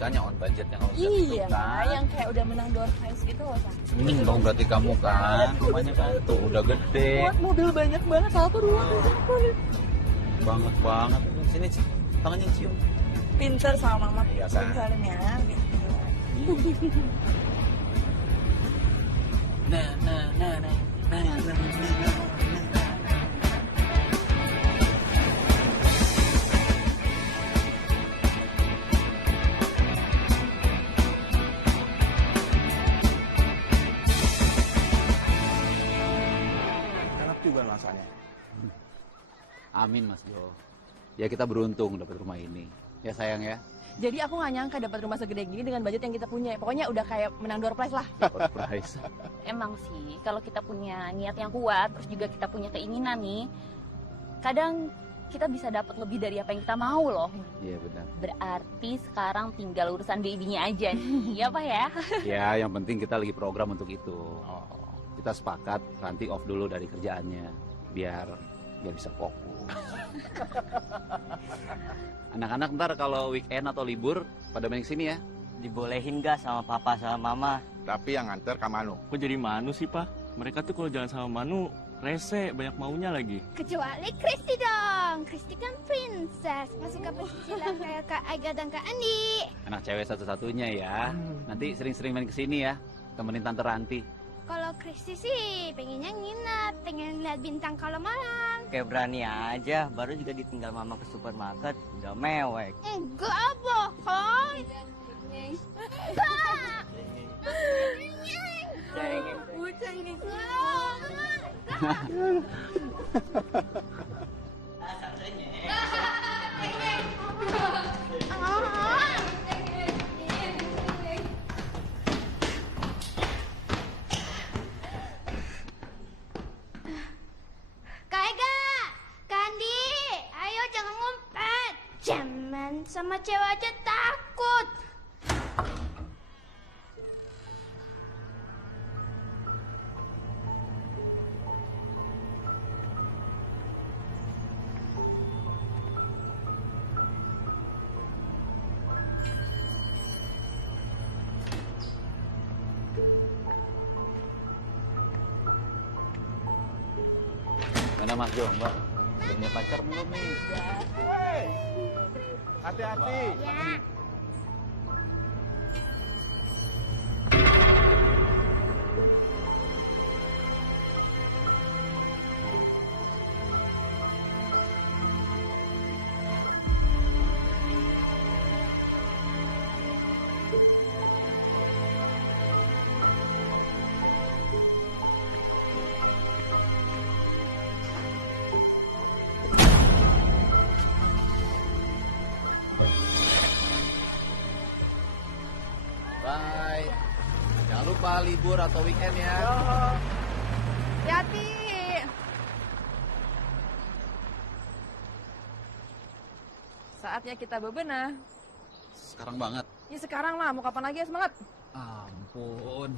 makanya on budgetnya kalau Iya, gitu kan. yang kayak udah menang door prize gitu loh, Sang. Dong berarti kamu kan, rumahnya kan tuh udah gede. Buat mobil banyak banget, satu dua. Banget banget. Sini sih, tangannya cium. Pinter sama mama. Iya, Sang. Pinternya. Nah. Enak juga rasanya. Amin Mas Jo. Ya kita beruntung dapat rumah ini. Ya sayang ya. Jadi aku nggak nyangka dapat rumah segede gini dengan budget yang kita punya. Pokoknya udah kayak menang door prize lah. Surprise. Emang sih, kalau kita punya niat yang kuat, terus juga kita punya keinginan nih, kadang kita bisa dapat lebih dari apa yang kita mau loh. Iya benar. Berarti sekarang tinggal urusan babynya aja nih. Iya Pak ya? Ya yang penting kita lagi program untuk itu. Kita sepakat nanti off dulu dari kerjaannya biar bisa fokus. Anak-anak ntar kalau weekend atau libur pada main sini ya. Dibolehin gak sama papa sama mama? Tapi yang nganter ke Manu. Kok jadi Manu sih, Pak? Mereka tuh kalau jalan sama Manu, rese, banyak maunya lagi. Kecuali Kristi dong. Kristi kan princess. Masuk ke pesisilan kayak Kak Aga dan Kak Andi. Anak cewek satu-satunya ya. Nanti sering-sering main kesini ya. Temenin Tante Ranti. Kalau Kristi sih pengennya nginep, pengen lihat bintang kalau malam. Kayak berani aja, baru juga ditinggal mama ke supermarket, udah mewek. Enggak bohong. Enggak. Kak Ega, Kak Andi, ayo jangan ngumpet. Jangan sama cewek aja takut. Mana Mas Jo, Mbak? Udah punya pacar belum nih? Hati-hati. Ya. Bye. Jangan lupa libur atau weekend ya. Hati-hati. Saatnya kita bebenah. Sekarang banget. Ya sekarang lah, mau kapan lagi ya, semangat. Ampun.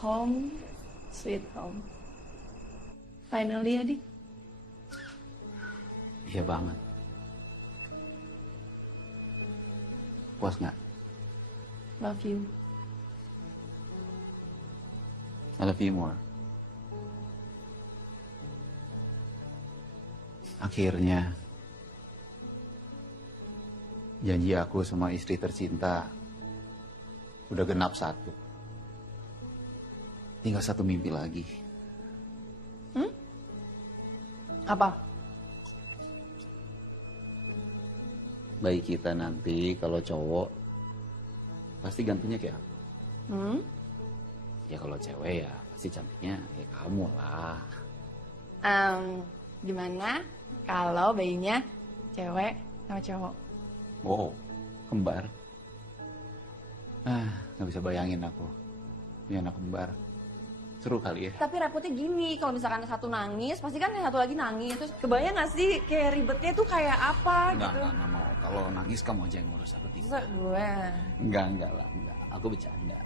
Home, sweet home. Finally ya, Dik. Iya banget. Puas nggak? Love you. I love you more. Akhirnya, janji aku sama istri tercinta udah genap satu. Tinggal satu mimpi lagi. Apa? Bayi kita nanti kalau cowok pasti gantungnya kayak aku. Ya kalau cewek ya pasti cantiknya kayak kamu lah. Gimana kalau bayinya cewek sama cowok? Wow, kembar. Nggak bisa bayangin aku. Ini anak kembar. Seru kali ya. Tapi repotnya gini, kalau misalkan satu nangis, pasti kan yang satu lagi nangis. Terus kebayang gak sih kayak ribetnya tuh kayak apa Enggak, gitu? enggak mau. Kalau nangis kamu aja yang ngurus aku Masa gue. Enggak lah, enggak. Aku bercanda.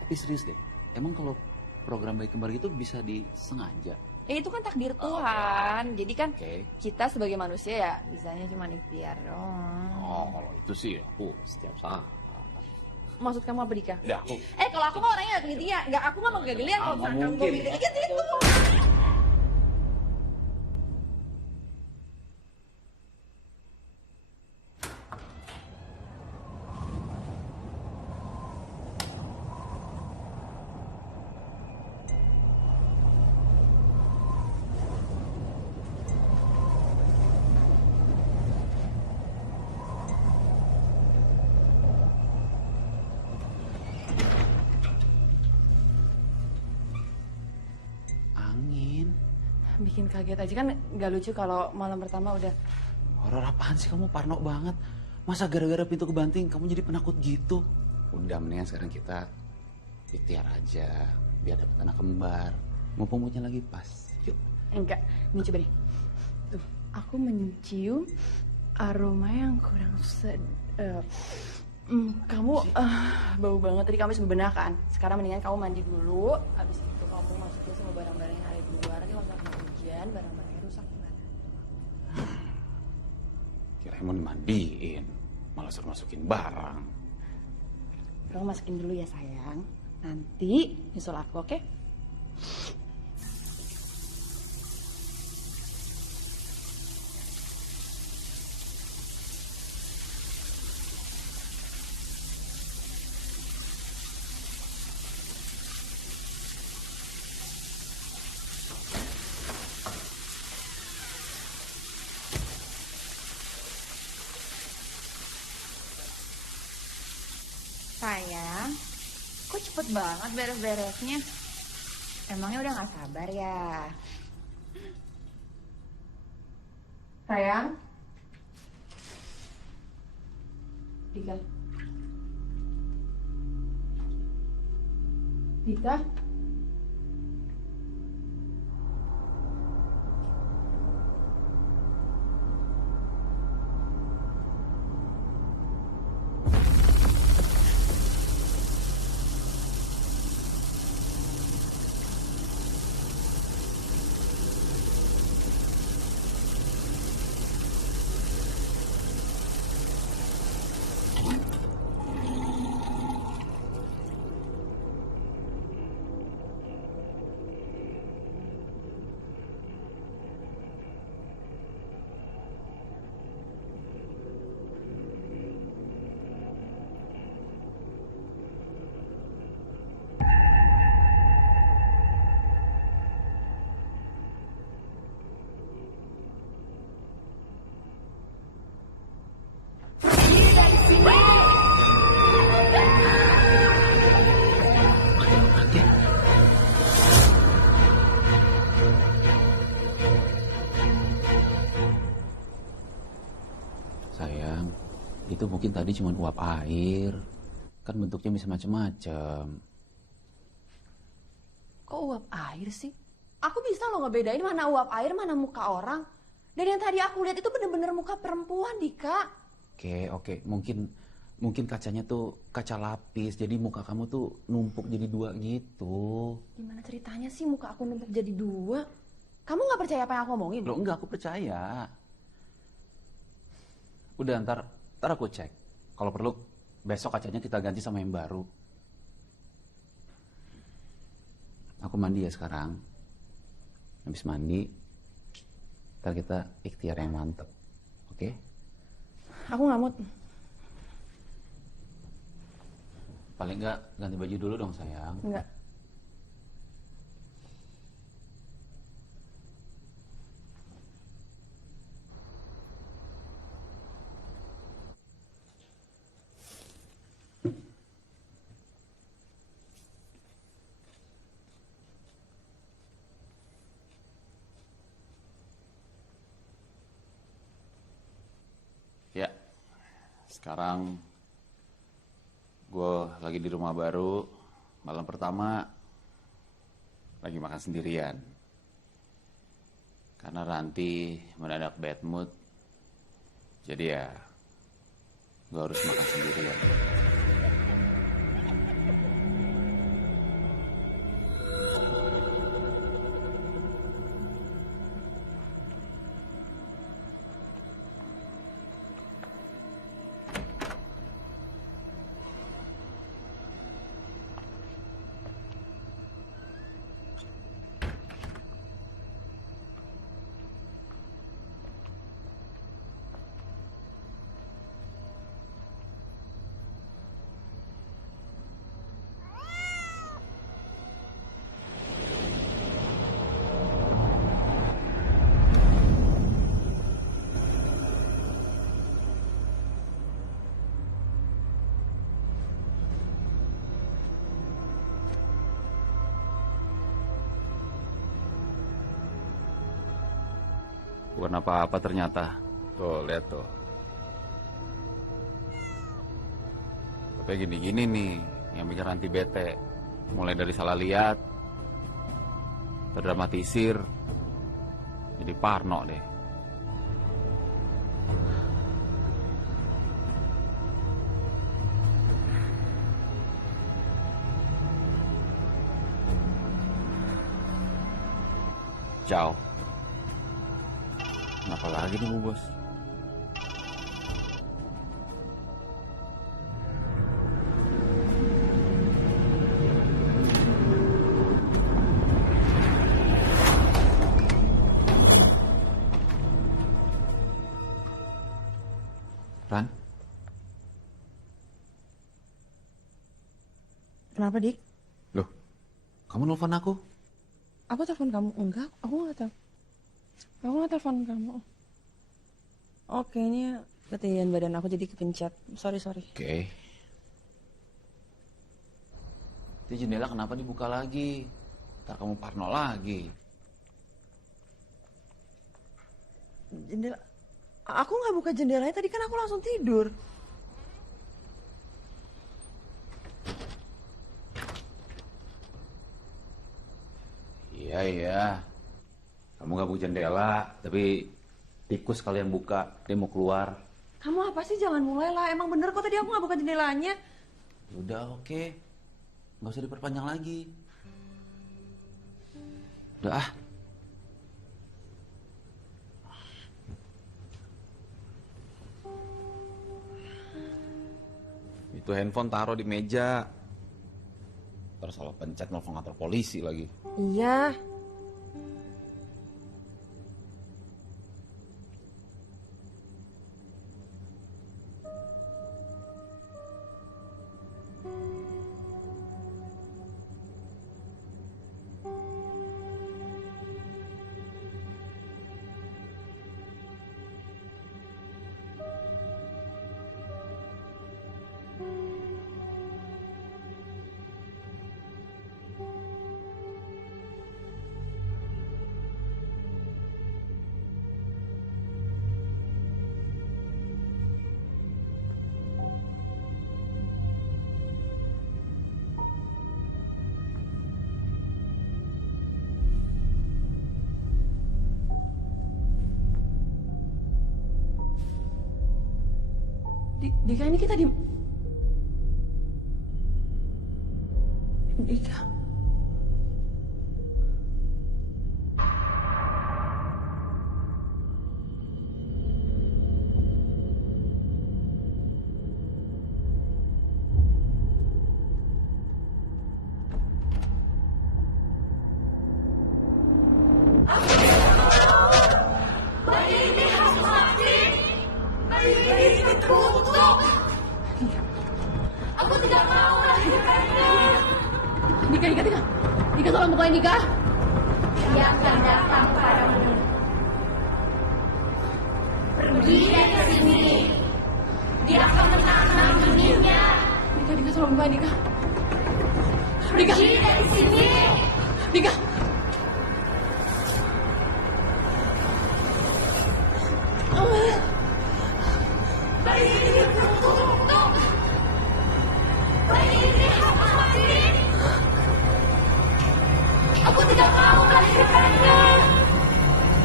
Tapi serius deh. Emang kalau program bayi kembar gitu bisa disengaja. Itu kan takdir Tuhan. Jadi kan Oke. kita sebagai manusia ya bisanya cuma ikhtiar doang. Oh, kalau itu sih aku setiap saat. Maksud kamu apa, Dika? Udah aku. Kalau aku mah orangnya gak gitu ya. Aku mah mau gagelian kalau misalkan kamu mungkin. gitu gitu. Angin. Bikin kaget aja kan gak lucu kalau malam pertama udah. Horor apaan sih kamu, parno banget. Masa gara-gara pintu kebanting kamu jadi penakut gitu? Udah, mendingan sekarang kita ikhtiar aja biar dapat anak kembar. Mumpung moodnya lagi pas. Yuk. Enggak, ini coba deh. Tuh, aku mencium aroma yang kurang kamu bau banget. Tadi kamu habis bebenah kan? Sekarang mendingan kamu mandi dulu. Habis itu kamu masukin semua barang-barang yang ada di luar. Nanti kalau misalkan hujan, barang-barangnya rusak gimana? Kirain mau dimandiin, malah suruh masukin barang. Kamu masukin dulu ya sayang. Nanti nyusul aku, oke? Sayang, kok cepet banget beres-beresnya? Emangnya udah gak sabar ya? Sayang? Dika? Dika? Sayang, itu mungkin tadi cuma uap air. Kan bentuknya bisa macam-macam. Kok uap air sih? Aku bisa loh ngebedain mana uap air, mana muka orang. Dan yang tadi aku lihat itu bener-bener muka perempuan, Dika. Oke. Mungkin kacanya tuh kaca lapis. Jadi muka kamu tuh numpuk jadi dua gitu. Gimana ceritanya sih muka aku numpuk jadi dua? Kamu gak percaya apa yang aku omongin? Loh, enggak, aku percaya. Udah, ntar aku cek. Kalau perlu, besok kacanya kita ganti sama yang baru. Aku mandi ya sekarang. Habis mandi, ntar kita ikhtiar yang mantep. Oke? Aku gak mood. Paling enggak ganti baju dulu dong sayang. Enggak. Ya, sekarang gue lagi di rumah baru, malam pertama lagi makan sendirian. Karena Ranti mendadak bad mood, jadi ya gue harus makan sendirian. Bukan apa-apa ternyata. Tuh, lihat tuh. Tapi gini-gini nih, yang bikin Ranti bete. Mulai dari salah lihat, terdramatisir, jadi parno deh. Ciao. Kenapa lagi nih Bu Bos? Ran? Kenapa, Dik? Loh, kamu nelfon aku? Aku telepon kamu? Enggak, aku nggak telepon. Aku nggak telepon kamu. Oh, kayaknya ketinggian badan aku jadi kepencet. Sorry. Oke. Itu jendela kenapa dibuka lagi? Ntar kamu parno lagi. Jendela? Aku nggak buka jendelanya, tadi kan aku langsung tidur. Iya. Kamu gak buka jendela, tapi tikus kalian buka, dia mau keluar. Kamu apa sih? Jangan mulai lah. Emang bener kok tadi aku nggak buka jendelanya. Udah oke. Gak usah diperpanjang lagi. Udah ah. Itu handphone taruh di meja. Terus salah pencet nelfon kantor polisi lagi. Iya. Dika, ini kita di... Dika. Dika, tolong bukain Dika. Dia akan datang padamu. Pergi dari sini. Dia akan menanam benihnya. Dika, tolong bukain Dika. Dika. Pergi dari sini. Dika. Bayi ini tertutup. Bayi ini harus mati. Aku tidak mau melahirkannya.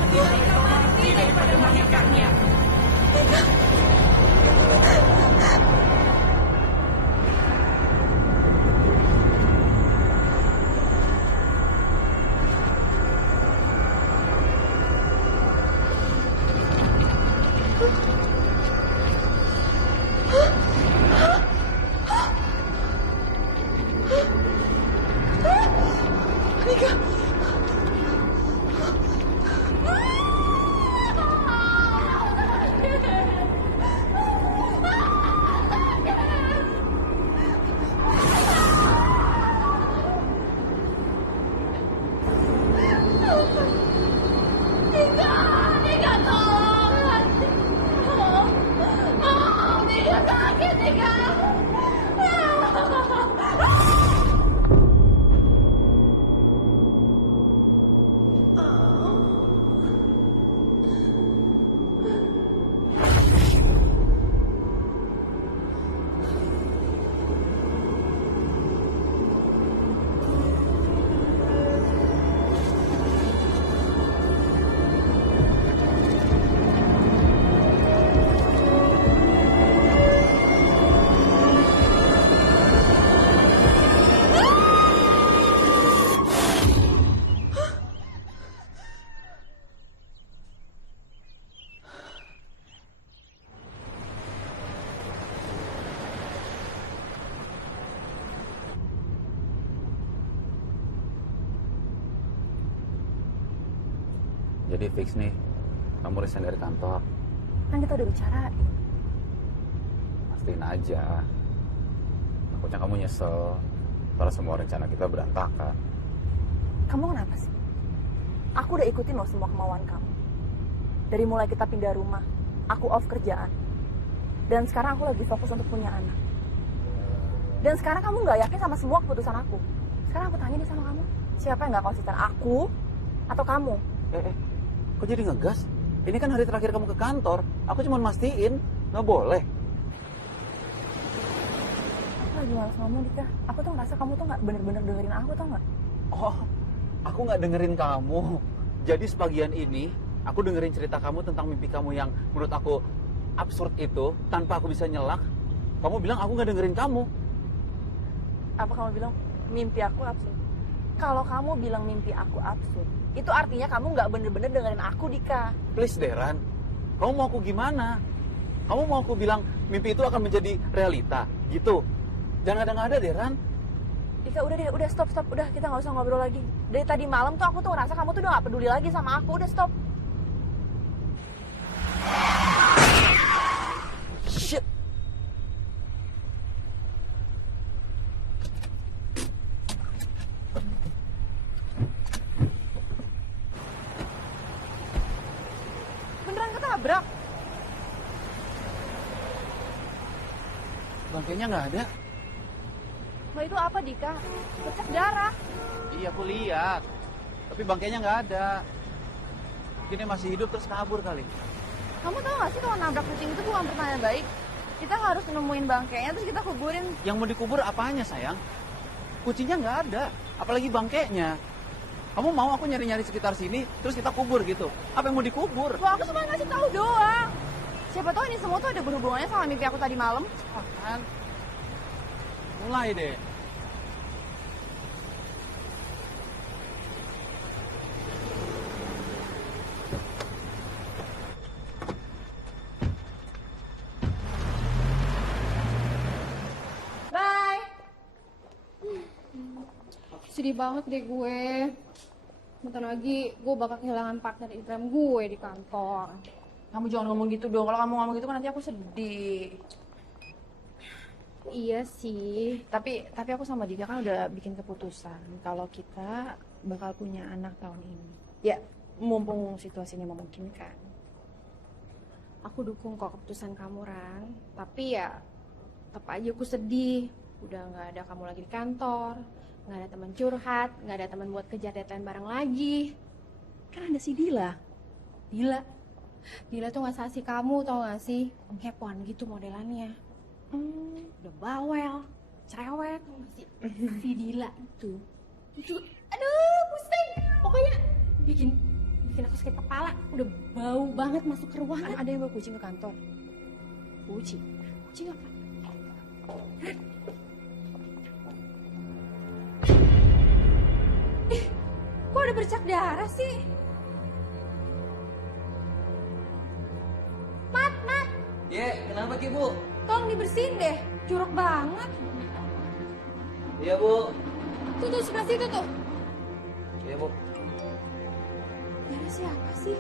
Lebih baik kau mati daripada melahirkannya. Jadi fix nih, kamu resign dari kantor. Kan kita udah bicarain. Pastiin aja. Takutnya kamu nyesel kalau semua rencana kita berantakan. Kamu kenapa sih? Aku udah ikutin loh semua kemauan kamu. Dari mulai kita pindah rumah, aku off kerjaan. Dan sekarang aku lagi fokus untuk punya anak. Dan sekarang kamu nggak yakin sama semua keputusan aku. Sekarang aku tanya nih sama kamu, siapa yang nggak konsisten, aku atau kamu? Kok jadi ngegas? Ini kan hari terakhir kamu ke kantor. Aku cuma mastiin, nggak boleh. Aku lagi malas ngomong, Dika. Aku tuh ngerasa kamu tuh nggak bener-bener dengerin aku, tau nggak? Oh, aku nggak dengerin kamu. Jadi sebagian ini, aku dengerin cerita kamu tentang mimpi kamu yang menurut aku absurd itu, tanpa aku bisa nyelak. Kamu bilang aku nggak dengerin kamu. Apa kamu bilang mimpi aku absurd? Kalau kamu bilang mimpi aku absurd, itu artinya kamu nggak bener-bener dengerin aku, Dika. Please, Deran. Kamu mau aku gimana? Kamu mau aku bilang mimpi itu akan menjadi realita, gitu? Jangan ada-ada, Deran. Dika, udah deh, udah stop. Udah, kita nggak usah ngobrol lagi. Dari tadi malam tuh aku tuh ngerasa kamu tuh udah nggak peduli lagi sama aku. Udah stop. Shit. Beneran ketabrak? Bangkainya nggak ada. Wah, itu apa, Dika? Bercak darah. Iya, aku lihat. Tapi bangkainya nggak ada. Mungkin dia masih hidup terus kabur kali. Kamu tahu nggak sih kalau nabrak kucing itu bukan pertanyaan baik? Kita harus nemuin bangkainya terus kita kuburin. Yang mau dikubur apanya, sayang? Kucingnya nggak ada. Apalagi bangkainya. Kamu mau aku nyari-nyari sekitar sini, terus kita kubur gitu? Apa yang mau dikubur? Wah, aku cuma ngasih tahu doang. Siapa tahu ini semua tuh ada berhubungannya sama mimpi aku tadi malam. Apaan? Mulai deh. Bye. Sedih banget deh gue. Bentar lagi gue bakal kehilangan partner Instagram gue di kantor. Kamu jangan ngomong gitu dong. Kalau kamu ngomong gitu kan nanti aku sedih. Iya sih. Tapi aku sama Dika kan udah bikin keputusan kalau kita bakal punya anak tahun ini. Ya, mumpung situasinya memungkinkan. Aku dukung kok keputusan kamu, Ran. Tapi ya tetap aja aku sedih. Udah nggak ada kamu lagi di kantor, nggak ada teman curhat, nggak ada teman buat kejar deadline bareng lagi. Kan ada si Dila. Dila tuh nggak sasi kamu, tau gak sih? Kepoan gitu modelannya. Udah bawel, cerewet, tau gak sih? Si Dila itu, aduh pusing. Pokoknya bikin aku sakit kepala. Udah bau banget masuk ke ruangan. Ada yang bawa kucing ke kantor. Kucing apa? Kok ada bercak darah sih? Mat. Kenapa Ki, Bu? Tolong dibersihin deh. Jorok banget. Iya, Bu. Tuh, sebelah situ tuh. Iya, Bu. Darah siapa sih?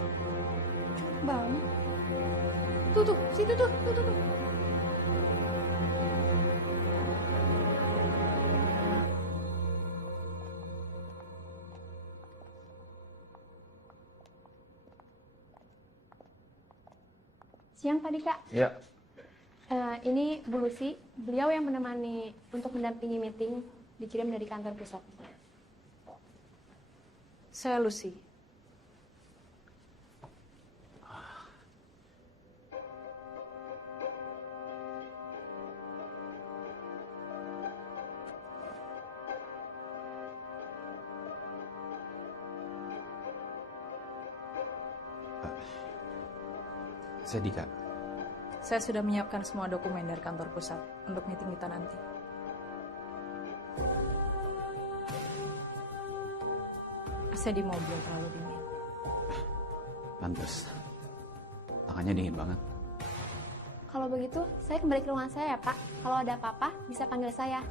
Jorok banget. Tuh, situ tuh. Siang Pak Dika. Ya. Ini Bu Lucy, beliau yang menemani untuk mendampingi meeting, dikirim dari kantor pusat. Saya Lucy. Saya Dika. Saya sudah menyiapkan semua dokumen dari kantor pusat untuk meeting kita nanti. AC di mobil terlalu dingin. Pantes. Tangannya dingin banget. Kalau begitu, saya kembali ke ruangan saya ya Pak. Kalau ada apa-apa, bisa panggil saya.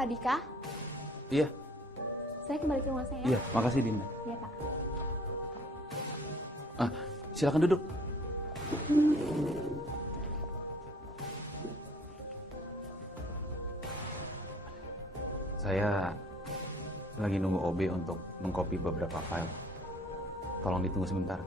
Pak Dika, Iya. Saya kembali ke rumah saya. Iya, makasih Dinda. Iya, Pak. Silakan duduk. Saya lagi nunggu OB untuk mengcopy beberapa file. Tolong ditunggu sebentar.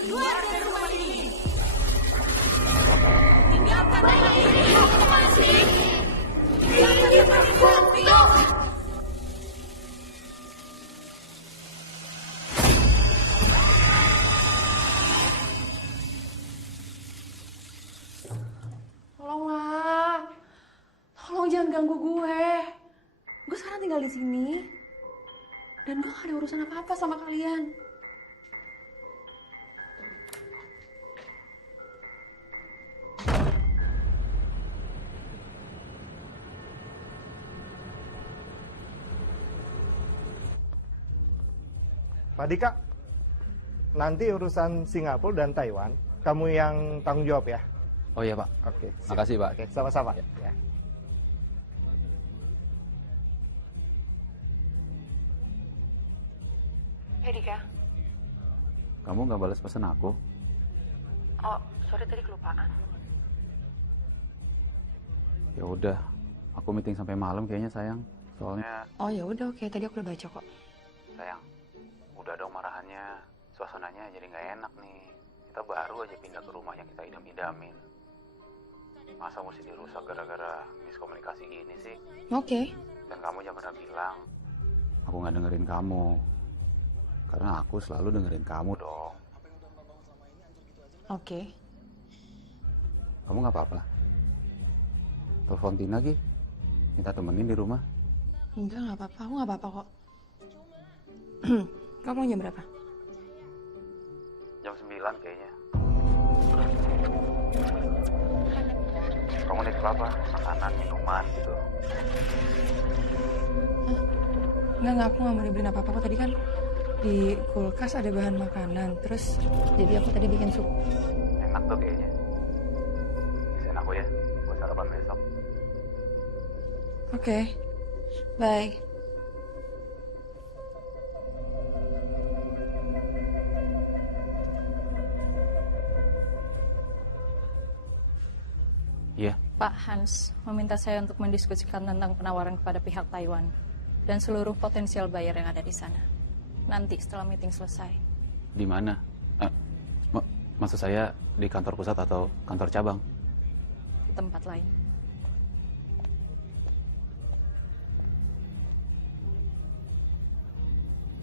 Keluar dari rumah ini. Tinggalkan rumah ini. Kamu masih. Ini bukti. Tolonglah. Tolong jangan ganggu gue. Gue sekarang tinggal di sini. Dan gue gak ada urusan apa-apa sama kalian. Pak Dika, nanti urusan Singapura dan Taiwan, kamu yang tanggung jawab ya? Oh iya Pak. Oke. Makasih Pak. Oke, sama-sama. Ya. Hey Dika. Kamu nggak balas pesan aku? Oh, sorry tadi kelupaan. Ya udah, aku meeting sampai malam kayaknya sayang. Soalnya Oh ya udah oke, tadi aku udah baca kok. sayang, udah dong marahannya. Suasananya jadi nggak enak nih. Kita baru aja pindah ke rumah yang kita idam-idamin. Masa mesti dirusak gara-gara miskomunikasi gini sih? Oke. Dan kamu jangan pernah bilang aku nggak dengerin kamu. Karena aku selalu dengerin kamu dong. Oke. Kamu nggak apa-apa? Telepon Tina Gi, minta temenin di rumah. Enggak, nggak apa-apa. Aku nggak apa-apa kok. Kamu jam berapa? Jam 9 kayaknya. Kamu nitip apa? Makanan, minuman gitu. Enggak, aku nggak mau dibeliin apa-apa kok. Tadi kan di kulkas ada bahan makanan. Terus jadi aku tadi bikin sup. Enak tuh kayaknya. Isiin aku ya, buat sarapan besok. Oke. Bye. Iya. Pak Hans meminta saya untuk mendiskusikan tentang penawaran kepada pihak Taiwan dan seluruh potensial buyer yang ada di sana. Nanti setelah meeting selesai. Di mana? Maksud saya di kantor pusat atau kantor cabang? Di tempat lain.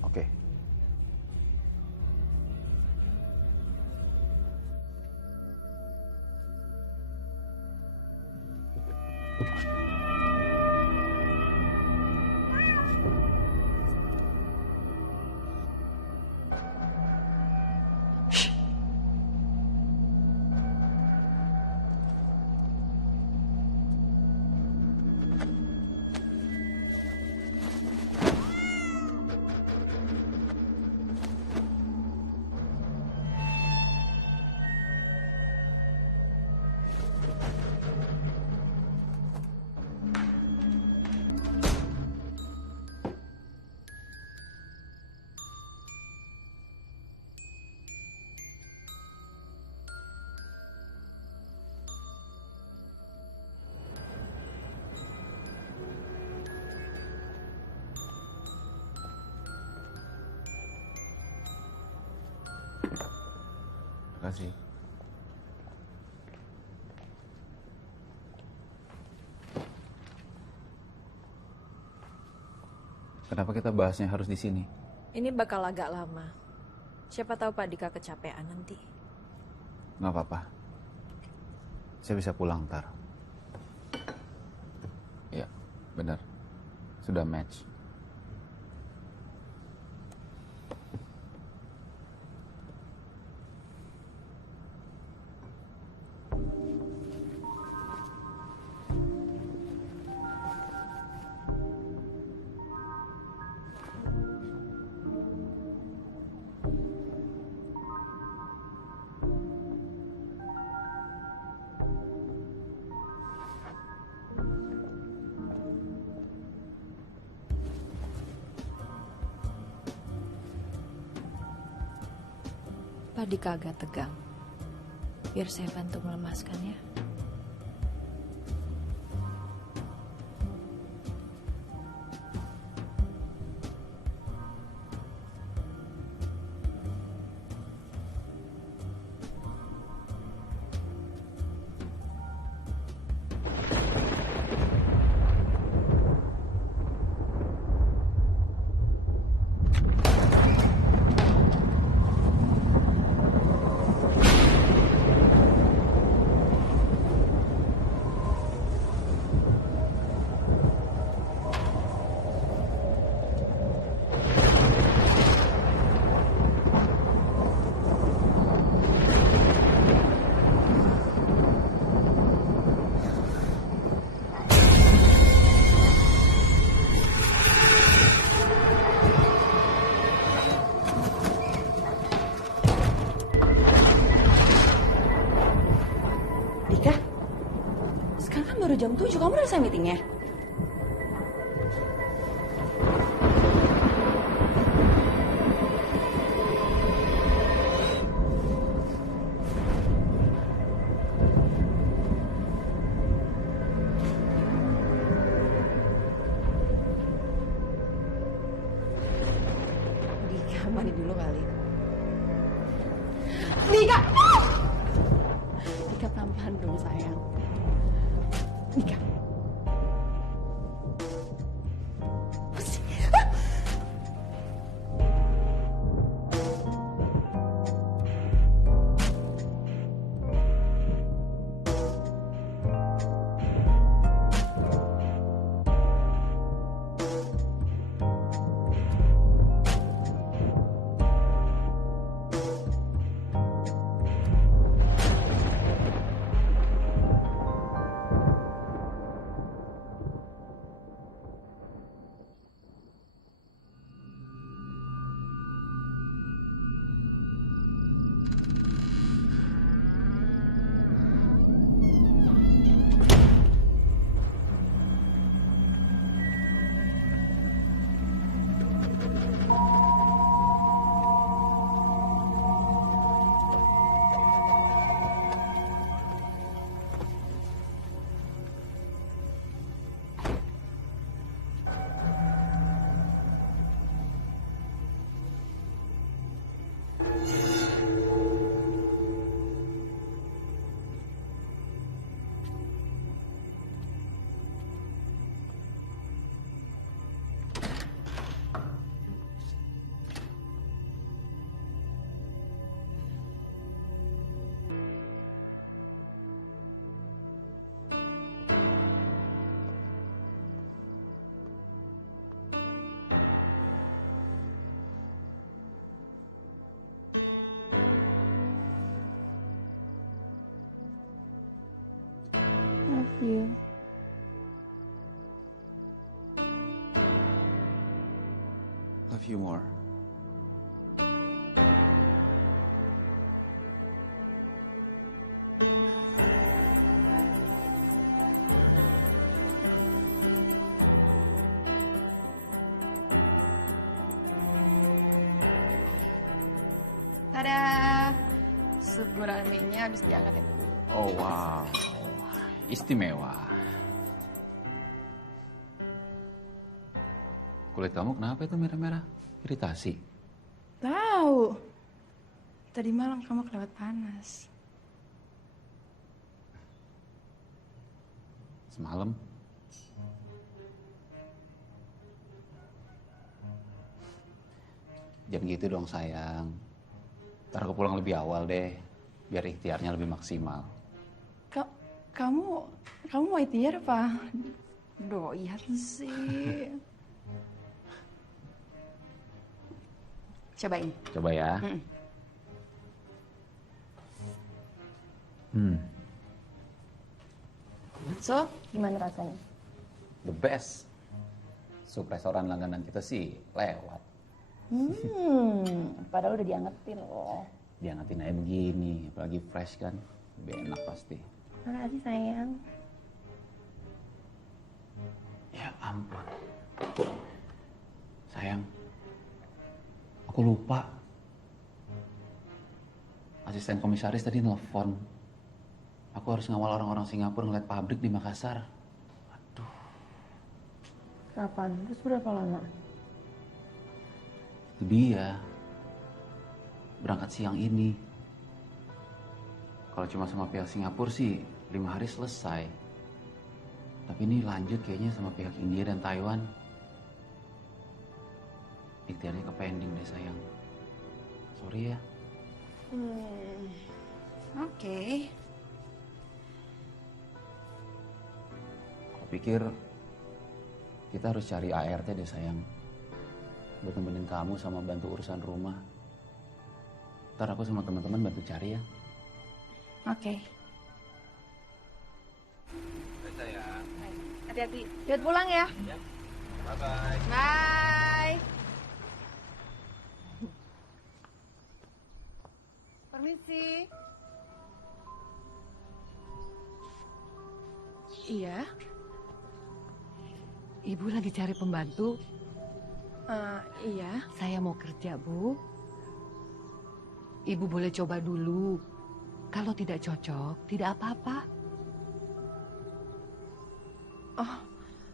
Oke. Terima kasih. Kenapa kita bahasnya harus di sini? Ini bakal agak lama. Siapa tahu Pak Dika kecapean nanti. Nggak apa-apa. Saya bisa pulang ntar. Ya, benar. Sudah match. Pak Dika agak tegang. Biar saya bantu melemaskannya. Dika, sekarang kan baru jam 7, kamu udah selesai meetingnya? Dika, mandi dulu kali. Dika! Dika, pelan-pelan dong sayang. Dika. you. Love you more. Tada! Sup gurame-nya habis diangkat ya, Bu. Oh wow, istimewa. Kulit kamu kenapa itu merah-merah? Iritasi? Tahu. Tadi malam kamu kelewat panas. Semalam? Jangan gitu dong sayang. Ntar aku pulang lebih awal deh, biar ikhtiarnya lebih maksimal. Kamu mau ikhtiar apa? Doi hati sih. Cobain. Coba ya. So, gimana rasanya? The best. Sup restoran langganan kita sih lewat. Padahal udah diangetin loh. Diangetin aja begini, apalagi fresh kan. Lebih enak pasti. Makasih sayang. Ya ampun. Sayang, aku lupa. Asisten komisaris tadi nelfon. Aku harus ngawal orang-orang Singapura ngeliat pabrik di Makassar. Aduh. Kapan? Terus berapa lama? Itu dia. Berangkat siang ini. Kalau cuma sama pihak Singapura sih 5 hari selesai. Tapi ini lanjut kayaknya sama pihak India dan Taiwan. Ikhtiarnya ke pending deh sayang. Sorry ya. Oke. Aku pikir kita harus cari ART deh sayang. Buat nemenin kamu sama bantu urusan rumah. Ntar aku sama teman-teman bantu cari ya. Oke. Sayang. Hati-hati. Cepat pulang ya. Bye-bye. Bye. Permisi. Iya. Ibu lagi cari pembantu. Iya. Saya mau kerja, Bu. Ibu boleh coba dulu. Kalau tidak cocok, tidak apa-apa. Oh,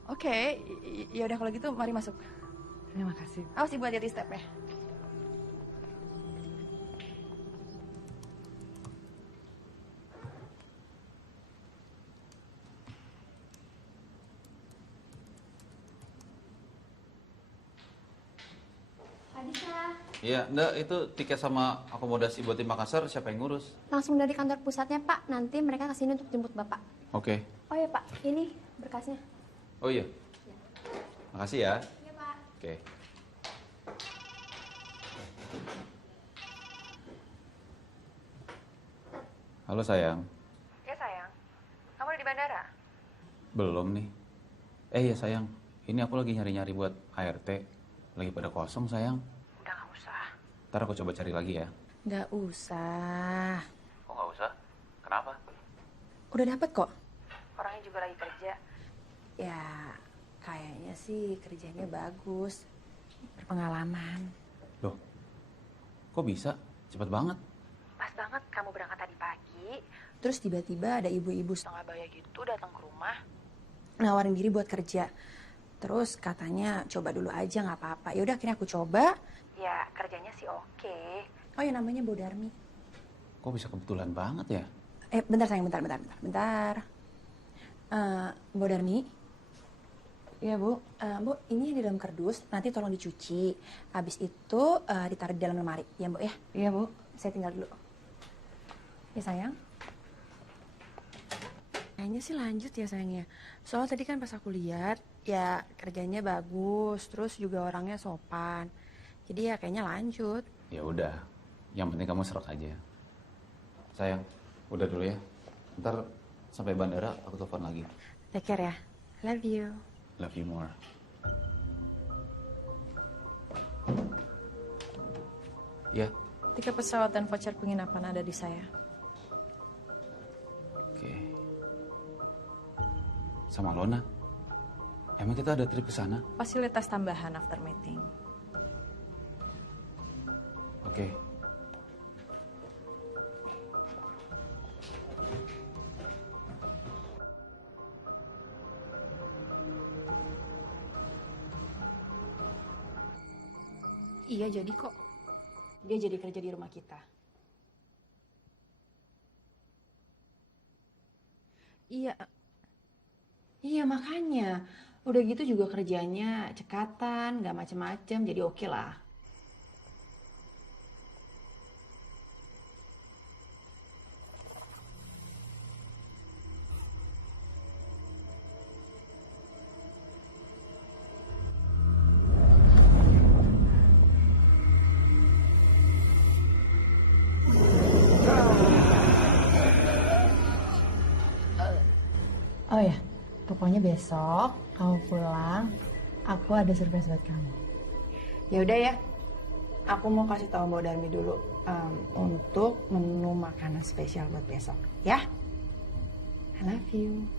oke. Ya udah kalau gitu mari masuk. Terima kasih. Awas Ibu hati-hati step ya. Iya, enggak, itu tiket sama akomodasi buat di Makassar siapa yang ngurus? Langsung dari kantor pusatnya, Pak. Nanti mereka kesini untuk jemput Bapak. Oke. Oh ya, Pak. Ini berkasnya. Oh iya. Makasih ya. Iya, Pak. Oke. Halo sayang. Ya sayang, kamu udah di bandara? Belum nih. Iya sayang, ini aku lagi nyari-nyari buat ART. Lagi pada kosong sayang. Udah gak usah. Ntar aku coba cari lagi ya. Nggak usah. Oh nggak usah? Kenapa? Udah dapet kok. Orangnya juga lagi kerja. Ya, kayaknya sih kerjanya bagus. Berpengalaman. Loh, kok bisa? Cepet banget. Pas banget kamu berangkat tadi pagi. Terus tiba-tiba ada ibu-ibu Setengah baya gitu datang ke rumah. nawarin diri buat kerja. Terus katanya coba dulu aja nggak apa-apa. Ya udah akhirnya aku coba. Ya kerjanya sih oke. Oh ya namanya Bu Darmi. Kok bisa kebetulan banget ya? Bentar sayang, bentar. Bu Darmi. Iya Bu. Bu ini di dalam kardus. Nanti tolong dicuci. Habis itu ditaruh di dalam lemari. Ya Bu ya. Iya, Bu. Saya tinggal dulu. Ya sayang. Kayaknya sih lanjut ya sayangnya. Soalnya tadi kan pas aku lihat, ya kerjanya bagus, terus juga orangnya sopan. Jadi ya kayaknya lanjut. Ya udah, yang penting kamu serak aja. Sayang, udah dulu ya. Ntar Sampai bandara aku telepon lagi. Take care ya. Love you. Love you more. Ya, Tiket pesawat dan voucher penginapan ada di saya. oke. Sama Lona. Emang kita ada trip ke sana? Fasilitas tambahan after meeting. Oke. Iya jadi kok. Dia jadi kerja di rumah kita. Iya. Iya makanya. Udah gitu juga kerjanya cekatan, nggak macem-macem, jadi oke lah. Oh ya, pokoknya besok kamu pulang, aku ada surprise buat kamu. Ya udah ya, aku mau kasih tahu Mbak Darmi dulu untuk menu makanan spesial buat besok, ya. I love you.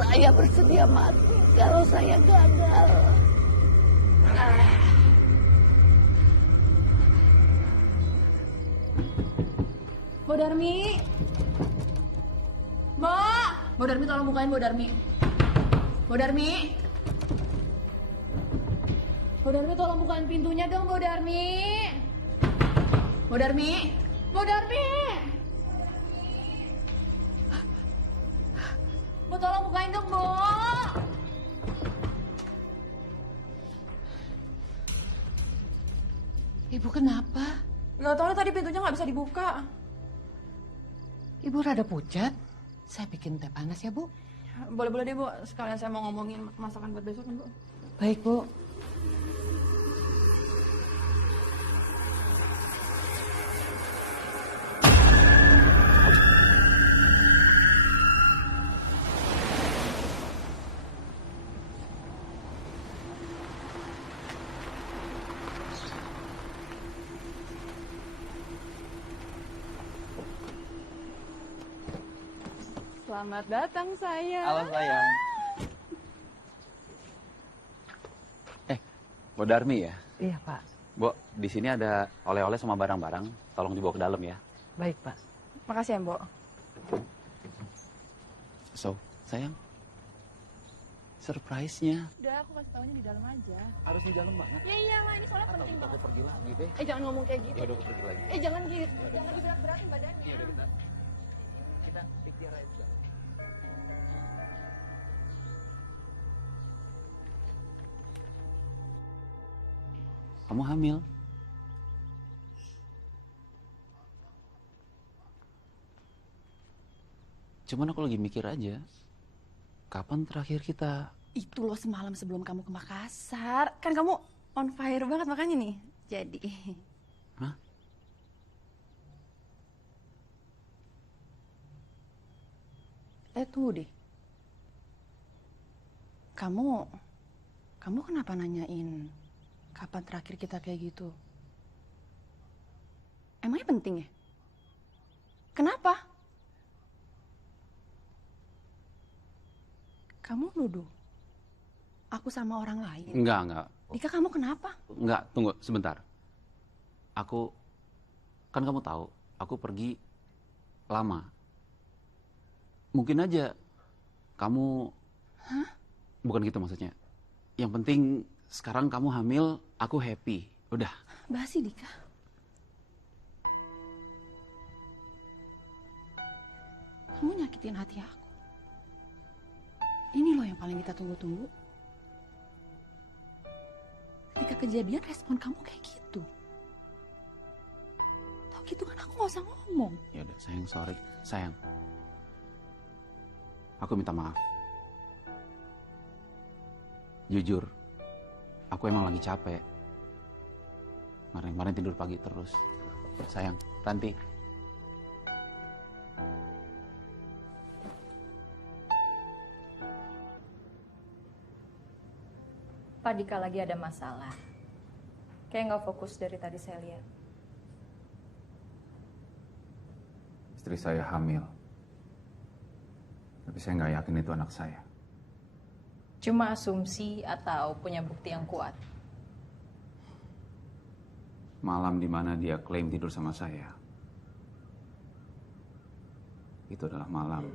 Saya bersedia mati kalau saya gagal. Mbak Darmi. Mbak. Mbak Darmi tolong bukain Mbak Darmi. Mbak Darmi. Mbak Darmi tolong bukain pintunya dong Mbak Darmi. Mbak Darmi. Mbak Darmi. Mbak tolong bukain dong Mbak. Ibu kenapa? Gak tahu tadi pintunya nggak bisa dibuka. Ibu rada pucat. Saya bikin teh panas ya, Bu. Boleh-boleh deh Bu, sekalian saya mau ngomongin masakan buat besok kan Bu. Baik, Bu. Selamat datang sayang. Halo sayang. Bu Darmi ya? Iya, Pak. Bu, di sini ada oleh-oleh sama barang-barang. Tolong dibawa ke dalam ya. Baik, Pak. Makasih ya, Mbok. So, sayang. Surprise-nya. Udah, aku kasih taunya di dalam aja. Harus di dalam banget. Ya iyalah, ini soalnya penting Atau banget. kita pergi lagi deh. Jangan ngomong kayak gitu. Ya udah, aku pergi lagi. Jangan gitu. Jangan diberat-beratin badannya. Ya udah, kita pikir aja. Kamu hamil? Cuman aku lagi mikir aja, kapan terakhir kita... Itu loh semalam sebelum kamu ke Makassar. Kan kamu on fire banget makanya nih. Jadi. Hah? Tuh deh. Kamu kenapa nanyain kapan terakhir kita kayak gitu? Emangnya penting ya? Kenapa? Kamu nuduh aku sama orang lain? Enggak. Dika, kamu kenapa? Enggak, tunggu sebentar. Kan kamu tahu, aku pergi lama. Mungkin aja kamu... Hah? Bukan gitu maksudnya. Yang penting sekarang kamu hamil, aku happy. Udah. Basi, Dika. Kamu nyakitin hati aku. Ini loh yang paling kita tunggu-tunggu. Ketika kejadian respon kamu kayak gitu. Tau gitu kan aku gak usah ngomong. Ya udah, sayang, sorry. Sayang. Aku minta maaf. Jujur, aku emang lagi capek. Kemarin tidur pagi terus. Sayang, Ranti. Pak Dika lagi ada masalah. Kayak nggak fokus dari tadi saya lihat. Istri saya hamil. Tapi saya nggak yakin itu anak saya. Cuma asumsi atau punya bukti yang kuat. Malam di mana dia klaim tidur sama saya. Itu adalah malam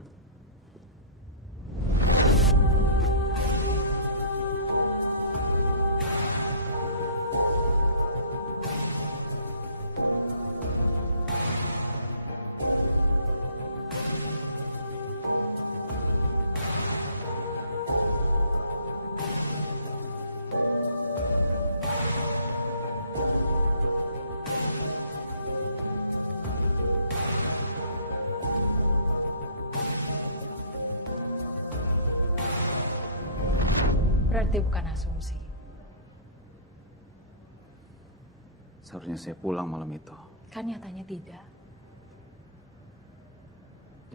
Berarti bukan asumsi. seharusnya saya pulang malam itu. Kan nyatanya tidak.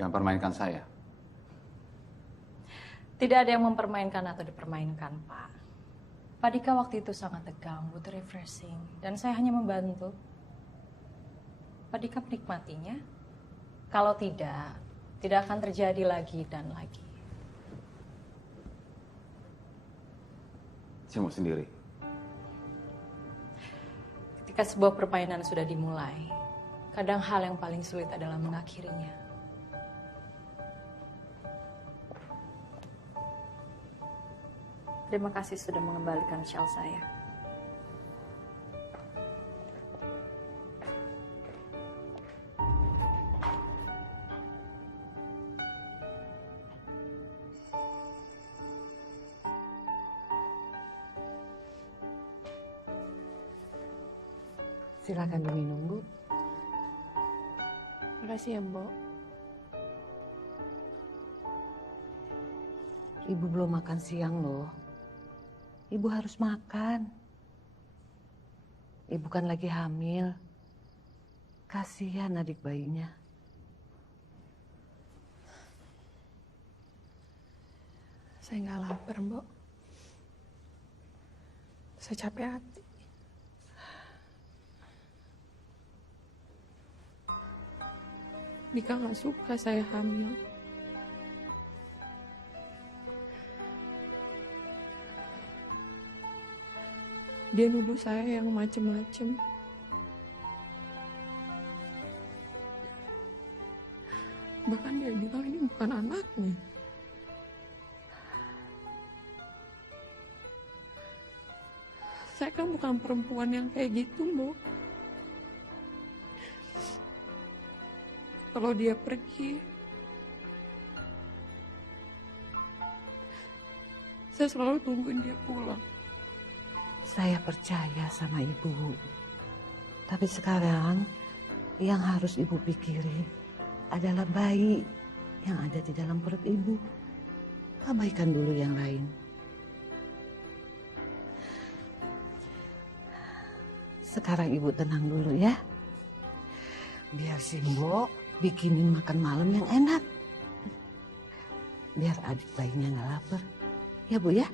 Jangan permainkan saya. Tidak ada yang mempermainkan atau dipermainkan, Pak. Pak Dika waktu itu sangat tegang, butuh refreshing. Dan saya hanya membantu. Pak Dika menikmatinya. Kalau tidak, tidak akan terjadi lagi dan lagi. Saya mau sendiri. Ketika sebuah permainan sudah dimulai, kadang hal yang paling sulit adalah mengakhirinya. Terima kasih sudah mengembalikan shawl saya. Silakan diminum, Bu. Makasih ya, Mbok. Ibu belum makan siang loh. Ibu harus makan. Ibu kan lagi hamil. Kasihan adik bayinya. Saya nggak lapar, Mbok. Saya capek hati. Dika nggak suka saya hamil. Dia nuduh saya yang macem-macem. Bahkan dia bilang ini bukan anaknya. Saya kan bukan perempuan yang kayak gitu, Mbok. Kalau dia pergi, saya selalu tungguin dia pulang. Saya percaya sama ibu. Tapi sekarang yang harus ibu pikirin adalah bayi yang ada di dalam perut ibu. Abaikan dulu yang lain. Sekarang ibu tenang dulu ya. Biar Simbo bikinin makan malam yang enak. Biar adik bayinya nggak lapar. Ya Bu ya?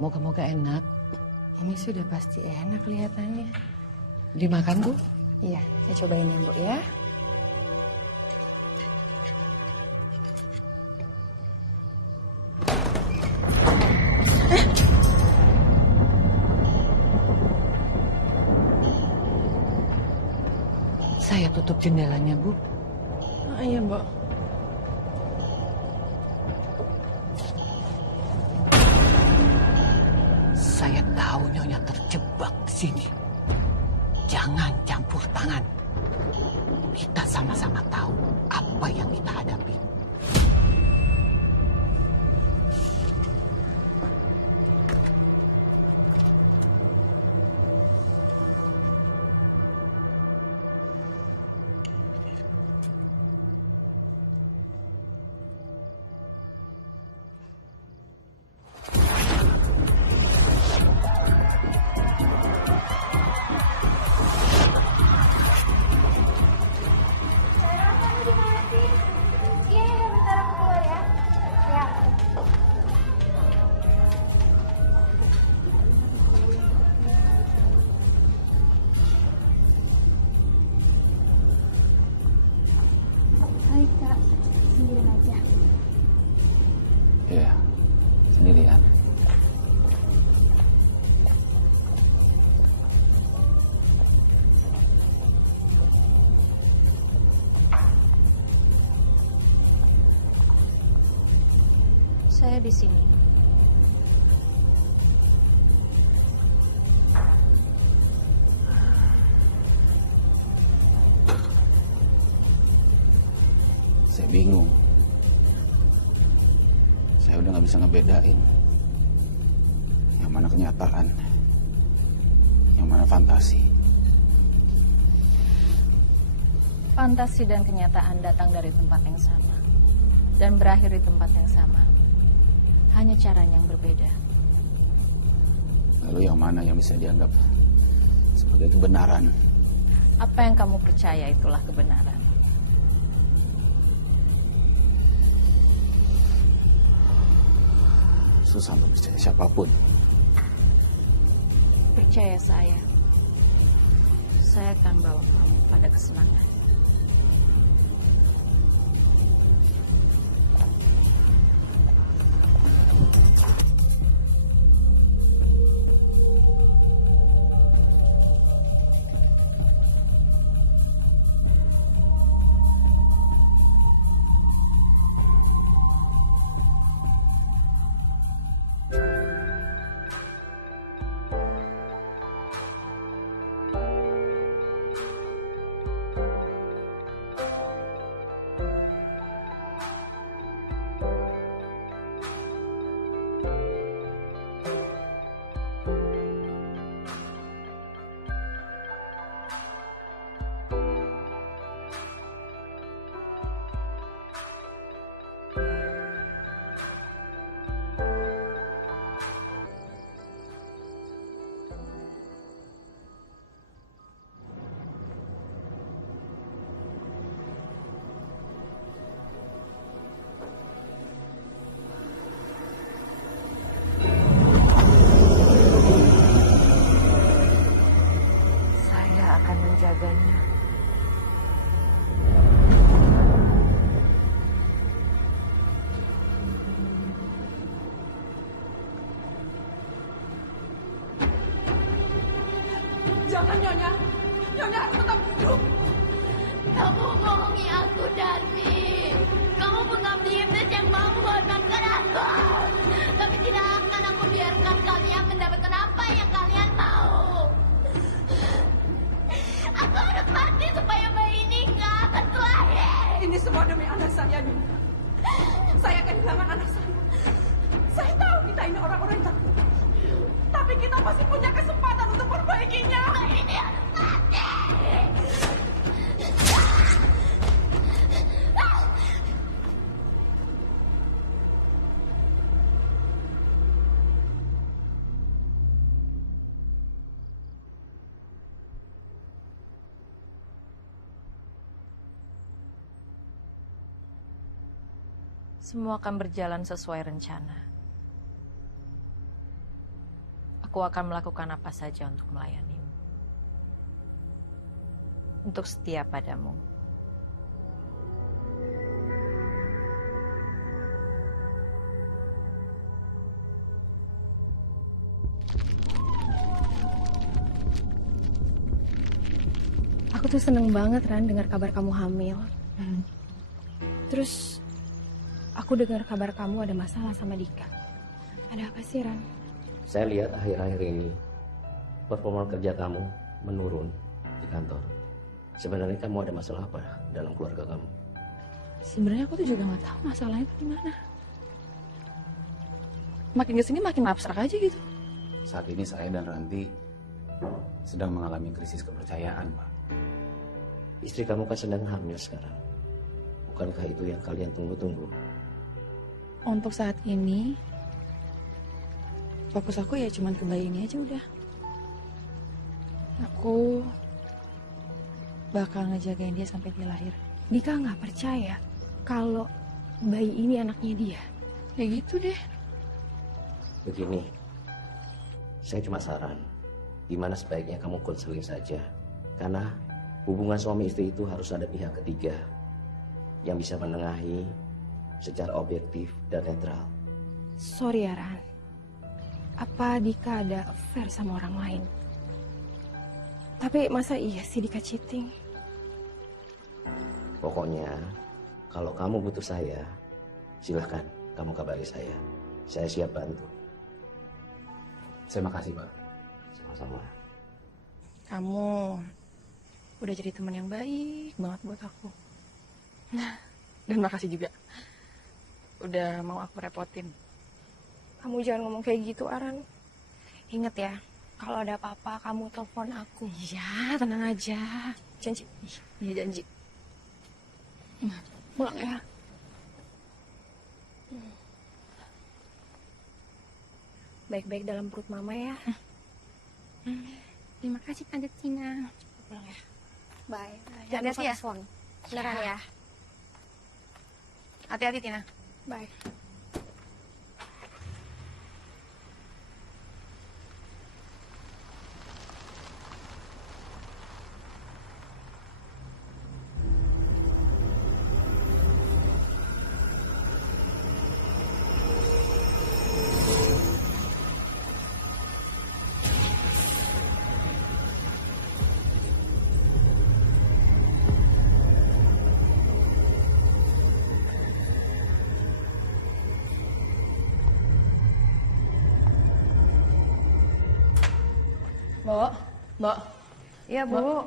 Moga-moga enak. Ini sudah pasti enak kelihatannya. Dimakan, Bu? Iya, saya cobain ya, Bu ya. Saya tutup jendelanya, Bu. Oh, iya, Bu. Saya tahu Nyonya terjebak di sini. Jangan campur tangan. Kita sama-sama tahu apa yang kita hadapi. Iya, bentar aku keluar ya. Ya. Hai Kak, sendirian aja. Iya, sendirian. Saya di sini. Saya bingung. Saya udah nggak bisa ngebedain yang mana kenyataan, yang mana fantasi. Fantasi dan kenyataan datang dari tempat yang sama dan berakhir di tempat yang sama. Hanya caranya yang berbeda. Lalu yang mana yang bisa dianggap sebagai kebenaran? Apa yang kamu percaya itulah kebenaran. Susah untuk percaya siapapun. Percaya saya akan bawa kamu pada kesenangan. Saya akan menjaganya. Jangan, Nyonya. Nyonya harus tetap hidup. Kamu bohongi aku, Darmi. Kamu mengabdi iblis yang mau mengorbankan aku. Tapi tidak akan aku biarkan kalian mendapatkan apa yang kalian mau. Aku harus mati supaya bayi ini nggak akan lahir. Ini semua demi anak saya, Nyonya. Saya akan kehilangan anak saya. Saya tahu kita ini orang-orang yang takut. Tapi kita masih punya kesempatan untuk perbaikinya. Ini harus mati. Semua akan berjalan sesuai rencana. Aku aku akan melakukan apa saja untuk melayanimu. Untuk setia padamu. Aku tuh seneng banget, Ran, dengar kabar kamu hamil. Terus, aku dengar kabar kamu ada masalah sama Dika. Ada apa sih, Ran? Saya lihat akhir-akhir ini performa kerja kamu menurun di kantor. Sebenarnya kamu ada masalah apa dalam keluarga kamu? Sebenarnya aku tuh juga nggak tahu masalahnya itu gimana. Makin kesini makin abstrak aja gitu. Saat ini saya dan Ranti sedang mengalami krisis kepercayaan, Pak. Istri kamu kan sedang hamil sekarang. Bukankah itu yang kalian tunggu-tunggu? Untuk saat ini, fokus aku ya cuman ke bayi ini aja udah. Aku bakal ngejagain dia sampai dia lahir. Dika nggak percaya kalau bayi ini anaknya dia. Ya gitu deh. Begini, saya cuma saran, gimana sebaiknya kamu konseling saja. Karena hubungan suami istri itu harus ada pihak ketiga yang bisa menengahi secara objektif dan netral. Sorry ya, Ran. Apa Dika ada affair sama orang lain? Tapi masa iya sih Dika cheating? Pokoknya, kalau kamu butuh saya, silahkan kamu kabari saya. Saya siap bantu. Terima kasih, Pak. Sama-sama. Kamu udah jadi teman yang baik banget buat aku. Dan makasih juga udah mau aku repotin. Kamu jangan ngomong kayak gitu, Aran. Ingat ya, kalau ada apa-apa kamu telepon aku. Iya, tenang aja. Janji. Iya, janji. Pulang ya. Baik-baik dalam perut mama ya. Terima kasih Tante Tina. Pulang ya. Bye. Jangan hati ya. Beneran ya. Hati-hati Tina. Bye. Mbak. Iya, Bu.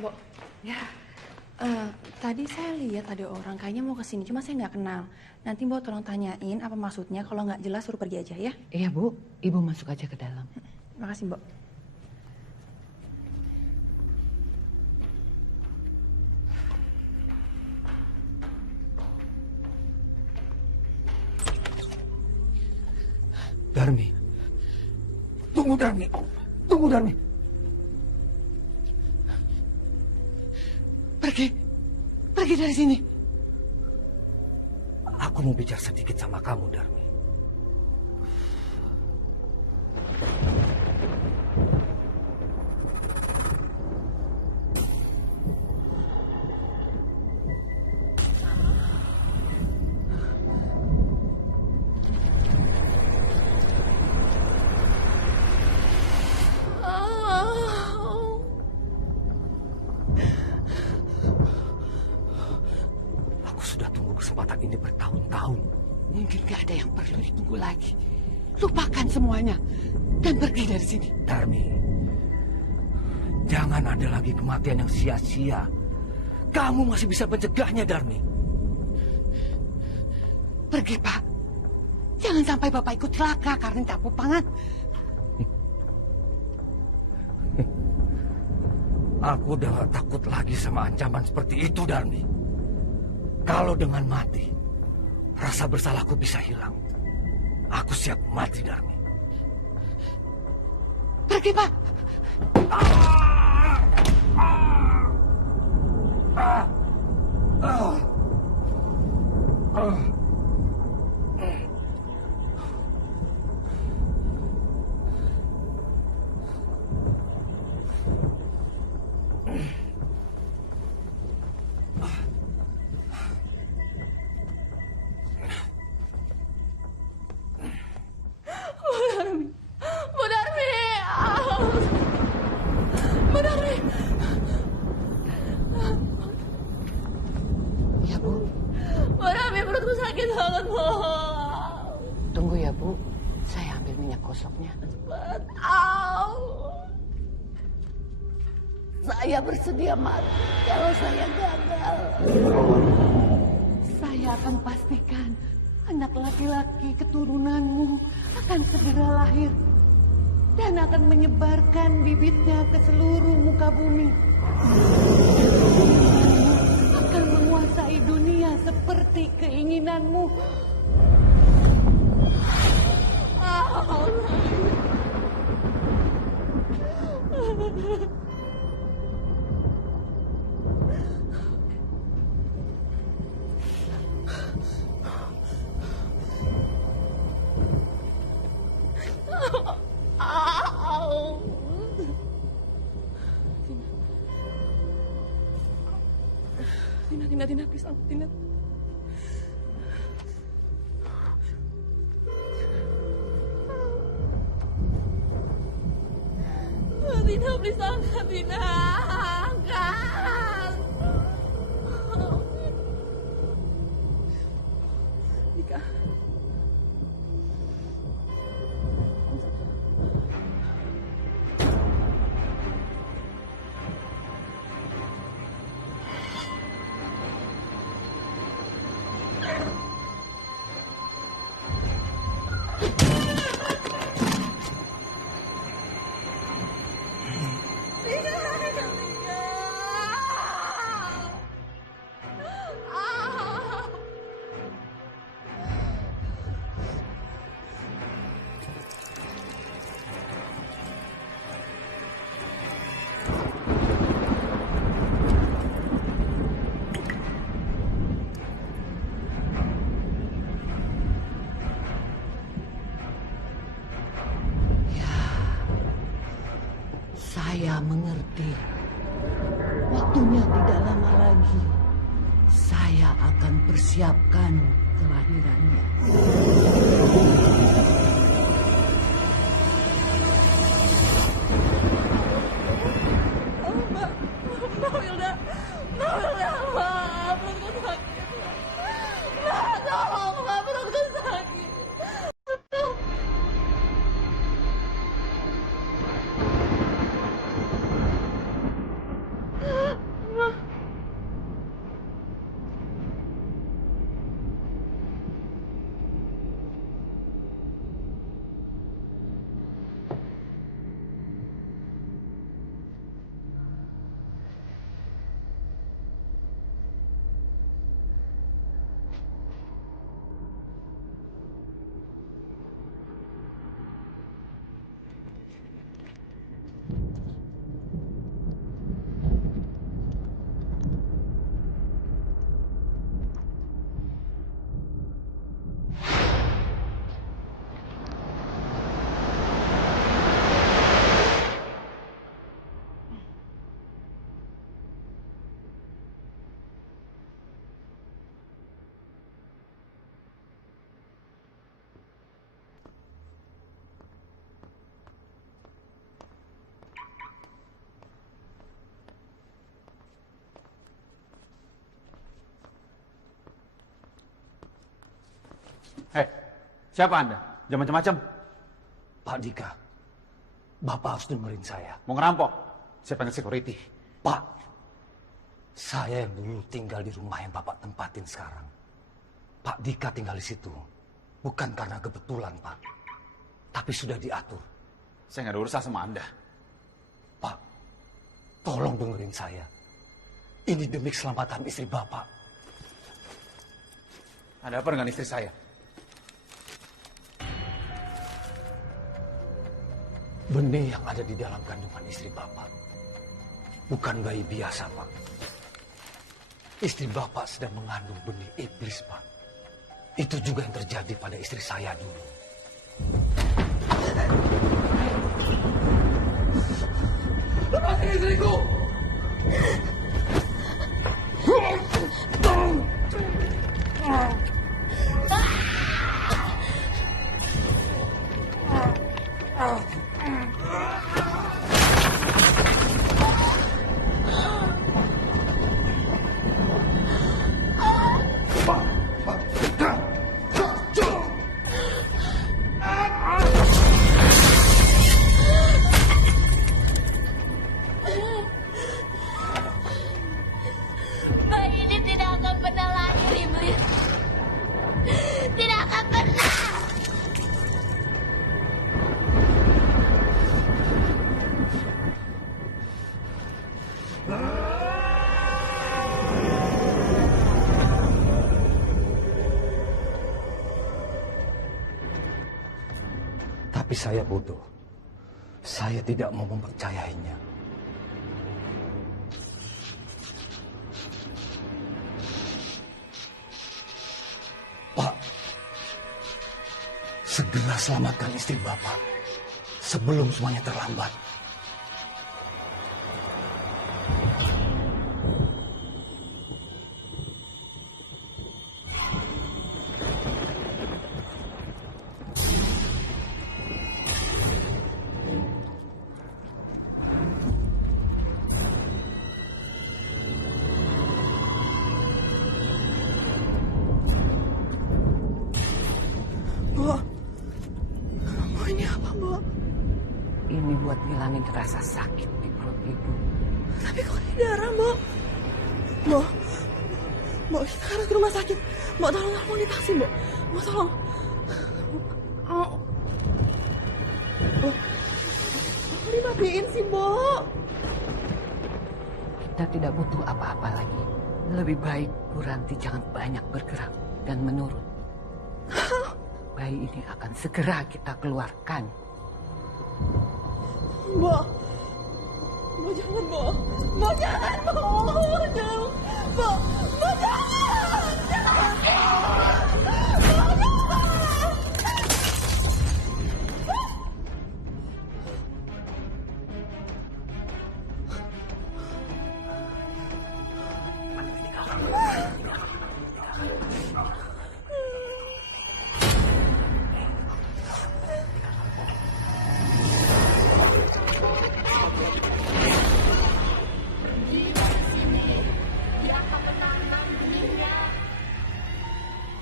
Bu. Ya. Tadi saya lihat ada orang kayaknya mau kesini, cuma saya nggak kenal. Nanti Mbak tolong tanyain apa maksudnya. Kalau nggak jelas suruh pergi aja ya. Iya, Bu. Ibu masuk aja ke dalam. Makasih, Mbak. Darmi. Tunggu, Darmi. Tunggu, Darmi. Pergi. Pergi dari sini. Aku mau bicara sedikit sama kamu, Darmi. Kesempatan ini bertahun-tahun. Mungkin gak ada yang perlu ditunggu lagi. Lupakan semuanya dan pergi dari sini. Darmi, jangan ada lagi kematian yang sia-sia. Kamu masih bisa mencegahnya, Darmi. Pergi, Pak. Jangan sampai Bapak ikut celaka karena campur pangan. Aku udah gak takut lagi sama ancaman seperti itu, Darmi. Kalau dengan mati, rasa bersalahku bisa hilang. Aku siap mati, Darmi. Pergi, Pak. cepat. Au. Saya bersedia mati kalau saya gagal. Saya akan pastikan anak laki-laki keturunanmu akan segera lahir dan akan menyebarkan bibitnya ke seluruh muka bumi. Akan menguasai dunia seperti keinginanmu. Tina, please, Tina. Tina, please, angkat, Tina. Angkat. Dika. Saya mengerti. Waktunya tidak lama lagi. Saya akan persiapkan kelahirannya. Mbak Wilda, maaf, perutku sakit. Mbak, tolong, Mbak, perutku sakit. Hei, siapa Anda? Jangan macam-macam. Pak Dika, Bapak harus dengerin saya. Mau ngerampok? Saya panggil security. Pak, saya yang dulu tinggal di rumah yang Bapak tempatin sekarang. Pak Dika tinggal di situ. Bukan karena kebetulan, Pak. Tapi sudah diatur. Saya nggak ada urusan sama Anda. Pak, tolong dengerin saya. Ini demi keselamatan istri Bapak. Ada apa dengan istri saya? Benih yang ada di dalam kandungan istri Bapak bukan bayi biasa, Pak. Istri Bapak sedang mengandung benih iblis, Pak. Itu juga yang terjadi pada istri saya dulu. Lepaskan istriku! saya bodoh. Saya tidak mau mempercayainya. Pak, segera selamatkan istri Bapak sebelum semuanya terlambat. Ini buat ngilangin rasa sakit di perut ibu. Tapi kok ada darah, Mbok? Mbok, kita harus ke rumah sakit. Mbok, tolong telepon di taksi, Mbok. Mbok, tolong. Mbok, dimatiin sih, Mbok. Kita tidak butuh apa-apa lagi. Lebih baik Bu Ranti jangan banyak bergerak dan menurun. Bayi ini akan segera kita keluarkan. Mbok, Mbok jangan, Mbok. Mbok jangan, Mbok. Mbok jangan. Mbok, Mbok jangan. Jangan. Mbok jangan.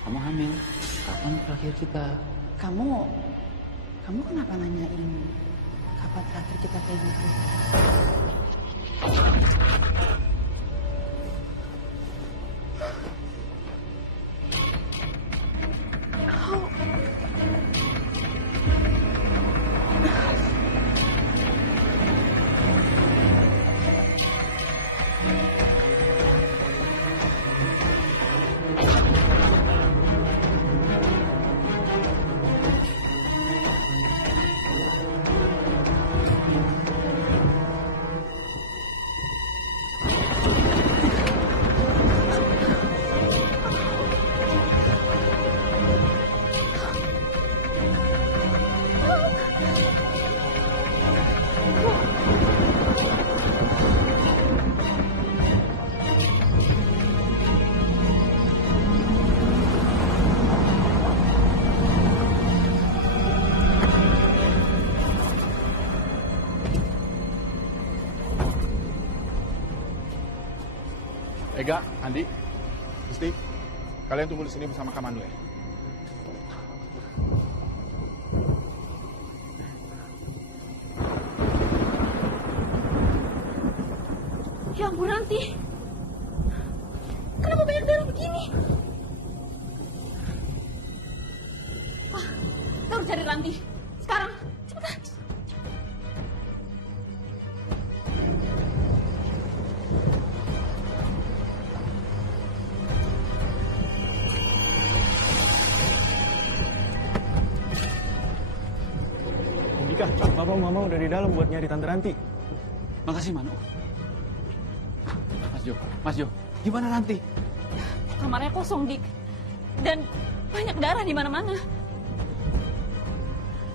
Kamu hamil. Kapan terakhir kita? Kamu kenapa nanyain kapan terakhir kita kayak gitu? Ega, Andi, Gusti, kalian tunggu di sini bersama Kamando ya. Ya ampun, Ranti. Kenapa banyak darah begini? Wah, kita harus cari Ranti. Sekarang, cepetan. Indika, Bapak Mama udah di dalam buat nyari Tante Ranti. Makasih, Manu. Mas Jo, gimana Ranti? Kamarnya kosong, Dik. Dan banyak darah di mana-mana.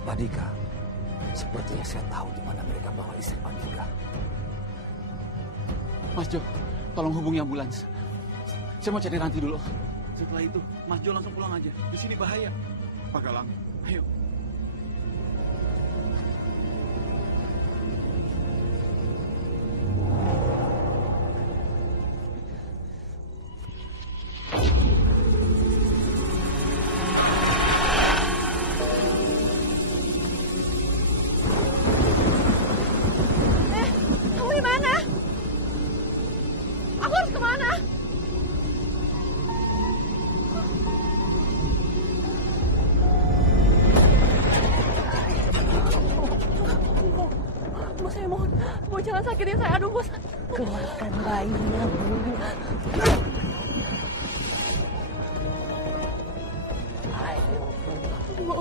Pak Dika, sepertinya saya tahu di mana mereka bawa istri Pak Dika. Mas Jo, tolong hubungi ambulans. Saya mau cari Ranti dulu. Setelah itu, Mas Jo langsung pulang aja. Di sini bahaya. Pak Galang, Ayo. Kamu di mana? Aku harus kemana? Bos, saya mohon. Bos, jangan sakitin saya. Aduh, Bos. Keluarkan bayinya, Bu. Bu.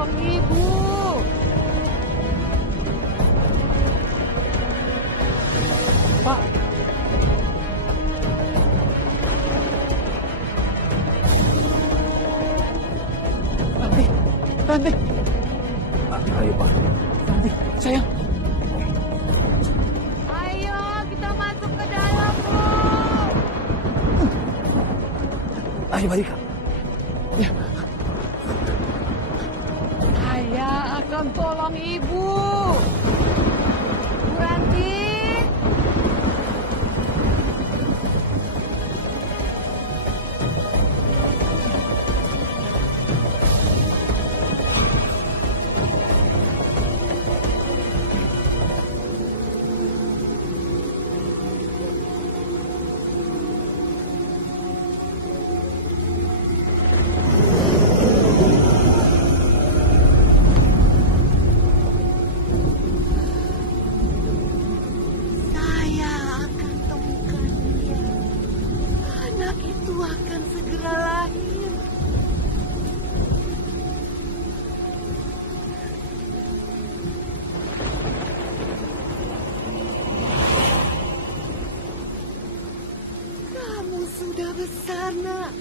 tolong ibu. Pak. Ranti. Ayo Pak. Ranti, sayang. Ayo kita masuk ke dalam, Bu. Ayo Barika. Ya. Saya akan tolong ibu. Bu Ranti. Saya akan temukan dia. Anak itu akan segera lahir. Kamu sudah besar, Nak.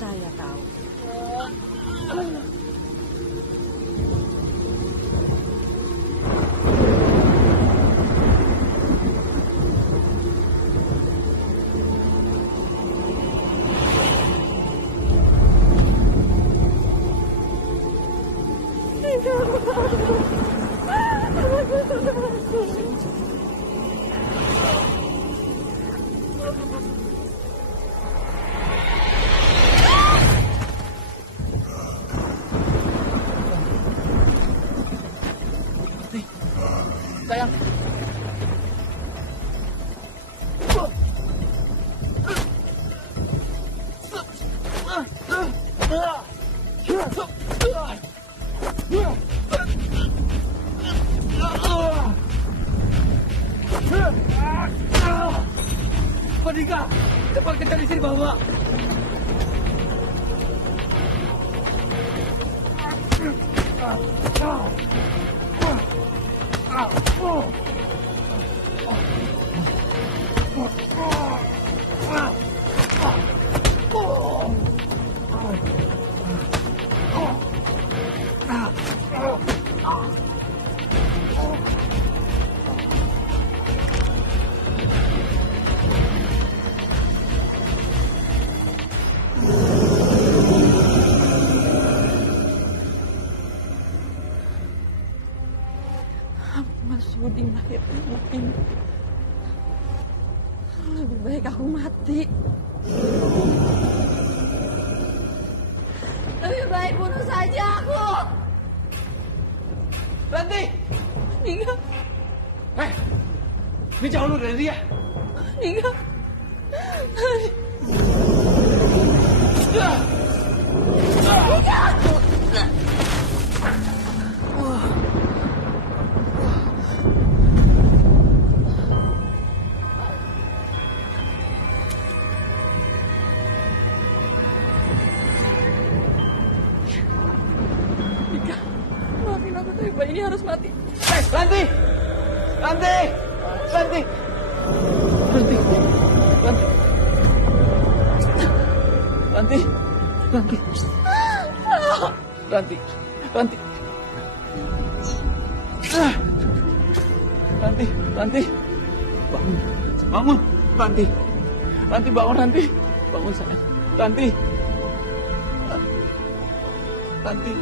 Saya tahu. Sayang. Padika, cepat kejar istri bawa. Mas Budi lahir anak ini. Lebih baik aku mati. Lebih baik bunuh saja aku. Ranti! Nika. Ini jauh lu dari dia. Nika. Nika! Nika, maafin aku tapi bayi ini harus mati. Ranti! Ranti! Ranti! Ranti! Ranti! Ranti! Ranti! Ranti! Ranti! Ranti! Ranti! Bangun! Bangun! Ranti! Ranti bangun Ranti! Bangun sayang! Ranti! Ranti!